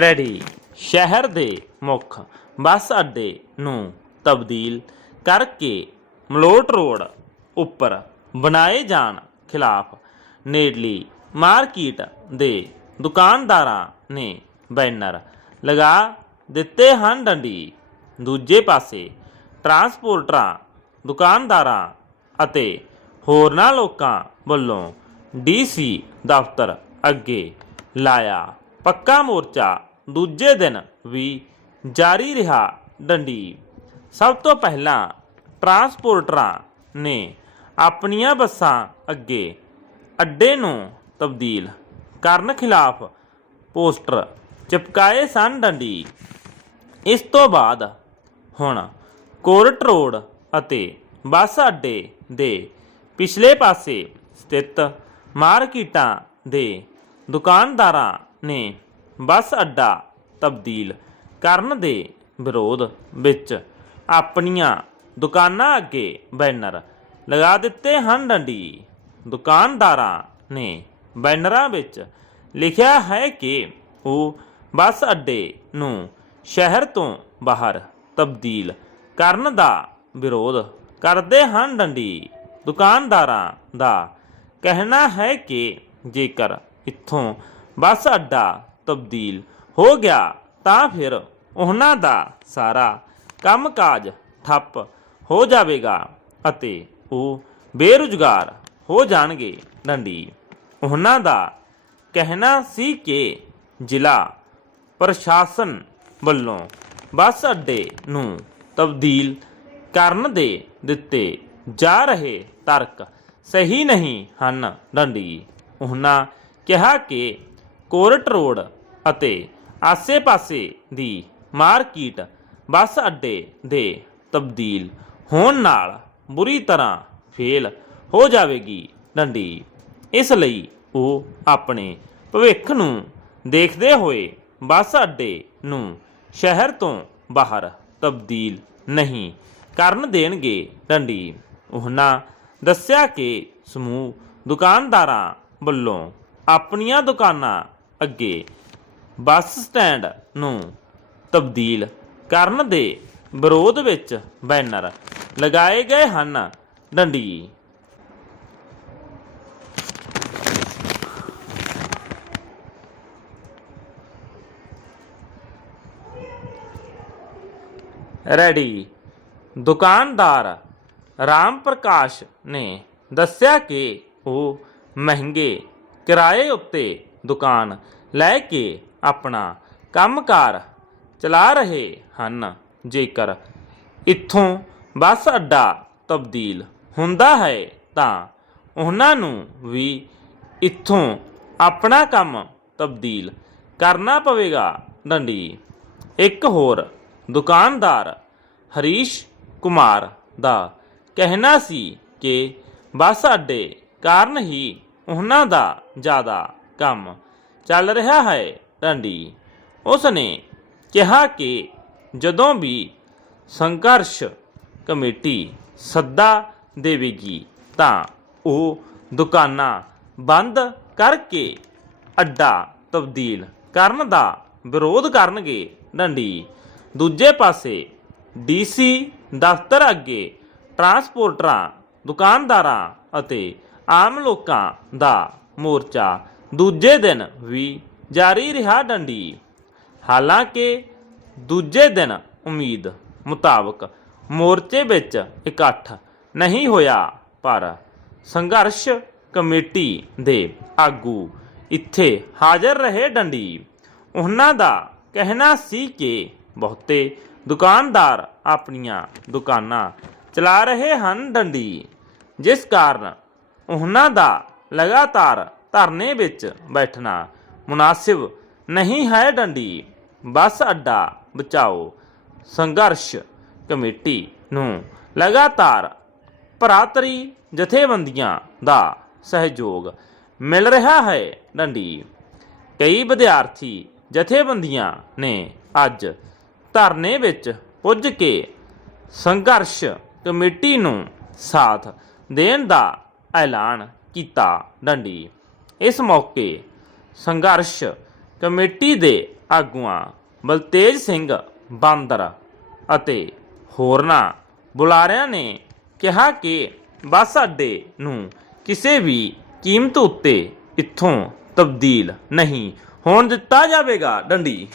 Ready. ਸ਼ਹਿਰ ਦੇ ਮੁੱਖ ਬੱਸ ਅੱਡੇ ਨੂੰ ਤਬਦੀਲ ਕਰਕੇ ਮਲੋਟ ਰੋਡ ਉੱਪਰ ਬਣਾਏ ਜਾਣ ਖਿਲਾਫ ਨੇੜਲੀ ਮਾਰਕੀਟ ਦੇ ਦੁਕਾਨਦਾਰਾਂ ਨੇ ਬੈਨਰ ਲਗਾ ਦਿੱਤੇ ਹਨ ਡੰਡੀ। ਦੂਜੇ ਪਾਸੇ ਟਰਾਂਸਪੋਰਟਰਾਂ, ਦੁਕਾਨਦਾਰਾਂ ਅਤੇ ਹੋਰਨਾਂ ਲੋਕਾਂ ਵੱਲੋਂ ਡੀਸੀ ਦਫ਼ਤਰ ਅੱਗੇ ਲਾਇਆ ਪੱਕਾ ਮੋਰਚਾ ਦੂਜੇ ਦਿਨ ਵੀ ਜਾਰੀ ਰਿਹਾ ਡੰਡੀ। ਸਭ ਤੋਂ ਪਹਿਲਾਂ ਟਰਾਂਸਪੋਰਟਰਾਂ ਨੇ ਆਪਣੀਆਂ ਬੱਸਾਂ ਅੱਗੇ ਅੱਡੇ ਨੂੰ ਤਬਦੀਲ ਕਰਨ ਖਿਲਾਫ ਪੋਸਟਰ ਚਿਪਕਾਏ ਸਨ ਡੰਡੀ। ਇਸ ਤੋਂ ਬਾਅਦ ਹੁਣ ਕੋਰਟ ਰੋਡ ਅਤੇ ਬੱਸ ਅੱਡੇ ਦੇ ਪਿਛਲੇ ਪਾਸੇ ਸਥਿਤ ਮਾਰਕੀਟਾਂ ਦੇ ਦੁਕਾਨਦਾਰਾਂ ਨੇ ਬੱਸ ਅੱਡਾ ਤਬਦੀਲ ਕਰਨ ਦੇ ਵਿਰੋਧ ਵਿੱਚ ਆਪਣੀਆਂ ਦੁਕਾਨਾਂ ਅੱਗੇ ਬੈਨਰ ਲਗਾ ਦਿੱਤੇ ਹਨ ਡੰਡੀ। ਦੁਕਾਨਦਾਰਾਂ ਨੇ ਬੈਨਰਾਂ ਵਿੱਚ ਲਿਖਿਆ ਹੈ ਕਿ ਉਹ ਬੱਸ ਅੱਡੇ ਨੂੰ ਸ਼ਹਿਰ ਤੋਂ ਬਾਹਰ ਤਬਦੀਲ ਕਰਨ ਦਾ ਵਿਰੋਧ ਕਰਦੇ ਹਨ ਡੰਡੀ। ਦੁਕਾਨਦਾਰਾਂ ਦਾ ਕਹਿਣਾ ਹੈ ਕਿ ਜੇਕਰ ਇੱਥੋਂ ਬੱਸ ਅੱਡਾ ਤਬਦੀਲ ਹੋ ਗਿਆ ਤਾਂ ਫਿਰ ਉਹਨਾਂ ਦਾ ਸਾਰਾ ਕੰਮਕਾਜ ਠੱਪ ਹੋ ਜਾਵੇਗਾ ਅਤੇ ਉਹ ਬੇਰੁਜ਼ਗਾਰ ਹੋ ਜਾਣਗੇ। ਡੰਡੀ ਉਹਨਾਂ ਦਾ ਕਹਿਣਾ ਸੀ ਕਿ ਜ਼ਿਲ੍ਹਾ ਪ੍ਰਸ਼ਾਸਨ ਵੱਲੋਂ ਬੱਸ ਅੱਡੇ ਨੂੰ ਤਬਦੀਲ ਕਰਨ ਦੇ ਦਿੱਤੇ ਜਾ ਰਹੇ ਤਰਕ ਸਹੀ ਨਹੀਂ ਹਨ। ਡੰਡੀ ਉਹਨਾਂ ਕਿਹਾ ਕਿ ਕੋਰਟ ਰੋਡ ਅਤੇ ਆਸੇ-ਪਾਸੇ ਦੀ ਮਾਰਕੀਟ ਬੱਸ ਅੱਡੇ ਦੇ ਤਬਦੀਲ ਹੋਣ ਨਾਲ ਬੁਰੀ ਤਰ੍ਹਾਂ ਫੇਲ ਹੋ ਜਾਵੇਗੀ ਡੰਡੀ। ਇਸ ਲਈ ਉਹ ਆਪਣੇ ਭਵਿੱਖ ਨੂੰ ਦੇਖਦੇ ਹੋਏ ਬੱਸ ਅੱਡੇ ਨੂੰ ਸ਼ਹਿਰ ਤੋਂ ਬਾਹਰ ਤਬਦੀਲ ਨਹੀਂ ਕਰਨ ਦੇਣਗੇ ਡੰਡੀ। ਉਹਨਾਂ ਦੱਸਿਆ ਕਿ ਸਮੂਹ ਦੁਕਾਨਦਾਰਾਂ ਵੱਲੋਂ ਆਪਣੀਆਂ ਦੁਕਾਨਾਂ ਅੱਗੇ। ਬੱਸ ਸਟੈਂਡ ਨੂੰ ਤਬਦੀਲ ਕਰਨ ਦੇ ਵਿਰੋਧ ਵਿੱਚ ਬੈਨਰ ਲਗਾਏ ਗਏ ਹਨ। ਡੰਡੀ ਰੈਡੀ। ਦੁਕਾਨਦਾਰ ਰਾਮ ਪ੍ਰਕਾਸ਼ ਨੇ ਦੱਸਿਆ ਕਿ ਉਹ ਮਹਿੰਗੇ ਕਿਰਾਏ ਉੱਤੇ ਦੁਕਾਨ ਲੈ ਕੇ ਆਪਣਾ ਕੰਮਕਾਰ ਚਲਾ ਰਹੇ ਹਨ। ਜੇਕਰ ਇੱਥੋਂ ਬੱਸ ਅੱਡਾ ਤਬਦੀਲ ਹੁੰਦਾ ਹੈ, ਤਾਂ ਉਹਨਾਂ ਨੂੰ ਵੀ ਇੱਥੋਂ ਆਪਣਾ ਕੰਮ ਤਬਦੀਲ ਕਰਨਾ ਪਵੇਗਾ। ਡੰਡੀ। ਇੱਕ ਹੋਰ ਦੁਕਾਨਦਾਰ ਹਰੀਸ਼ ਕੁਮਾਰ ਦਾ ਕਹਿਣਾ ਸੀ ਕਿ ਬੱਸ ਅੱਡੇ ਕਾਰਨ ਹੀ ਉਹਨਾਂ ਦਾ ਜ਼ਿਆਦਾ ਕੰਮ ਚੱਲ ਰਿਹਾ ਹੈ ਡੰਡੀ ਉਸ ਨੇ ਕਿਹਾ ਕਿ ਜਦੋਂ ਵੀ ਸੰਘਰਸ਼ ਕਮੇਟੀ ਸੱਦਾ ਦੇਵੇਗੀ ਤਾਂ ਉਹ ਦੁਕਾਨਾਂ ਬੰਦ ਕਰਕੇ ਅੱਡਾ ਤਬਦੀਲ ਕਰਨ ਦਾ ਵਿਰੋਧ ਕਰਨਗੇ। ਡੰਡੀ ਦੂਜੇ ਪਾਸੇ ਡੀਸੀ ਦਫ਼ਤਰ ਅੱਗੇ ਟਰਾਂਸਪੋਰਟਰਾਂ, ਦੁਕਾਨਦਾਰਾਂ ਅਤੇ ਆਮ ਲੋਕਾਂ ਦਾ ਮੋਰਚਾ ਦੂਜੇ ਦਿਨ ਵੀ ਜਾਰੀ ਰਿਹਾ ਡੰਡੀ। ਹਾਲਾਂਕਿ ਦੂਜੇ ਦਿਨ ਉਮੀਦ ਮੁਤਾਬਕ ਮੋਰਚੇ ਵਿੱਚ ਇਕੱਠ ਨਹੀਂ ਹੋਇਆ, ਪਰ ਸੰਘਰਸ਼ ਕਮੇਟੀ ਦੇ ਆਗੂ ਇੱਥੇ ਹਾਜ਼ਰ ਰਹੇ ਡੰਡੀ। ਉਹਨਾਂ ਦਾ ਕਹਿਣਾ ਸੀ ਕਿ ਬਹੁਤੇ ਦੁਕਾਨਦਾਰ ਆਪਣੀਆਂ ਦੁਕਾਨਾਂ ਚਲਾ ਰਹੇ ਹਨ ਡੰਡੀ, ਜਿਸ ਕਾਰਨ ਉਹਨਾਂ ਦਾ ਲਗਾਤਾਰ ਧਰਨੇ ਵਿੱਚ ਬੈਠਣਾ। ਮੁਨਾਸਿਬ, ਨਹੀਂ ਹੈ ਡੰਡੀ, ਬੱਸ ਅੱਡਾ ਬਚਾਓ। ਸੰਘਰਸ਼ ਕਮੇਟੀ ਨੂੰ ਲਗਾਤਾਰ ਭਰਾਤਰੀ ਜਥੇਬੰਦੀਆਂ ਦਾ ਸਹਿਯੋਗ ਮਿਲ ਰਿਹਾ ਹੈ ਡੰਡੀ। ਕਈ ਵਿਦਿਆਰਥੀ ਜਥੇਬੰਦੀਆਂ ਨੇ ਅੱਜ ਧਰਨੇ ਵਿੱਚ ਪੁੱਜ ਕੇ ਸੰਘਰਸ਼ ਕਮੇਟੀ ਨੂੰ ਸਾਥ ਦੇਣ ਦਾ ਐਲਾਨ ਕੀਤਾ। ਡੰਡੀ ਇਸ ਮੌਕੇ ਸੰਘਰਸ਼ ਕਮੇਟੀ ਦੇ ਆਗੂਆਂ ਬਲਤੇਜ ਸਿੰਘ ਬਾਂਦਰ ਅਤੇ ਹੋਰਨਾਂ ਬੁਲਾਰਿਆਂ ਨੇ ਕਿਹਾ ਕਿ ਬੱਸ ਅੱਡੇ ਨੂੰ ਕਿਸੇ ਵੀ ਕੀਮਤ ਉੱਤੇ ਇੱਥੋਂ ਤਬਦੀਲ ਨਹੀਂ ਹੋਣ ਦਿੱਤਾ ਜਾਵੇਗਾ। ਡੰਡੀ